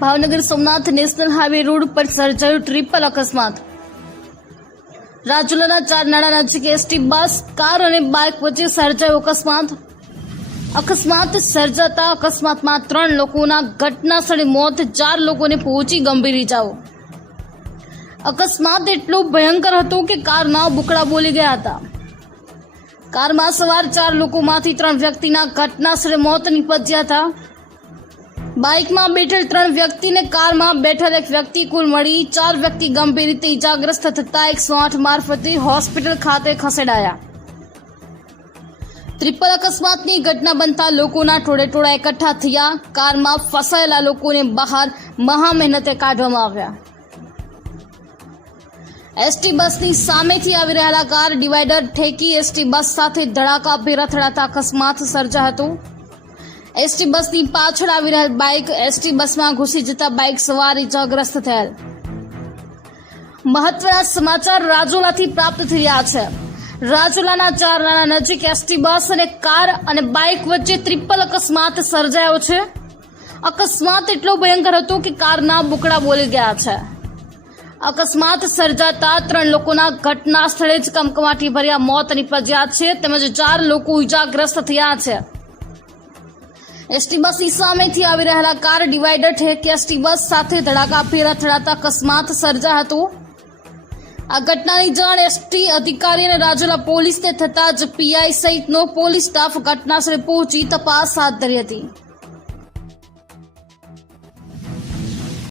Bhavnagar Somnath national highway road પર સર્જાયું triple અકસ્માત। રાજુલાના ચારનાળા નજીક એસટી બસ, કાર અને બાઇક વચ્ચે સર્જાયો અકસ્માત સર્જાતા અકસ્માતમાં 3 લોકોના ઘટના સ્થળે મોત, 4 લોકોને પહોંચી ગંભીર ઇજાઓ। અકસ્માત એટલો ભયંકર હતો કે કારના બુકડા બોલી ગયા હતા। કારમાં સવાર 4 લોકોમાંથી 3 વ્યક્તિના ઘટના સ્થળે મોત નીપજ્યા હતા। બાઇકમાં બેઠેલ 3 વ્યક્તિને કારમાં બેઠેલ 1 વ્યક્તિ કુલ મળી 4 વ્યક્તિ ગંભીર રીતે ઇજાગ્રસ્ત થતા 108 મારફતે હોસ્પિટલ ખાતે ખસેડાયા। ટ્રિપલ અકસ્માતની ઘટના બનતા લોકોના ટોળેટોળા એકઠા થયા। કારમાં ફસાયેલા લોકોને બહાર મહા મહેનતે કાઢવામાં આવ્યા। એસટી બસની સામેથી આવી રહેલા કાર ડિવાઈડર ઠેકી એસટી બસ સાથે ધડાકાભેર અથડાતા અકસ્માત સર્જાયો હતો। એસટી બસની પાછળ આવી રહેલ બાઇક એસટી બસમાં ઘૂસી જતા બાઇક સવાર ઇજાગ્રસ્ત થયેલ। મહત્વના સમાચાર રાજુલાથી પ્રાપ્ત થઈ રહ્યા છે। રાજુલાના ચારનાળા નજીક એસટી બસ અને કાર અને બાઇક વચ્ચે ટ્રિપલ અકસ્માત સર્જાયો છે। અકસ્માત એટલો ભયંકર હતો કે કારના બુકડા બોલી ગયા છે। અકસ્માત સર્જાતા 3 લોકોના ઘટના સ્થળે જ કમકમાટી ભર્યા મોત નીપજ્યા છે, તેમજ 4 લોકો ઇજાગ્રસ્ત થયા છે। એસટી બસની સામેથી આવી રહેલા કાર ડિવાઈડર ઠેકી એસટી બસ સાથે ધડાકાભેર અથડાતા અકસ્માત સર્જાયો હતો। આ ઘટનાની જાણ એસટી અધિકારી અને રાજુલા પોલીસને થતા જ પીઆઈ સહિતનો પોલીસ સ્ટાફ ઘટનાસ્થળે પહોંચી તપાસ હાથ ધરી હતી।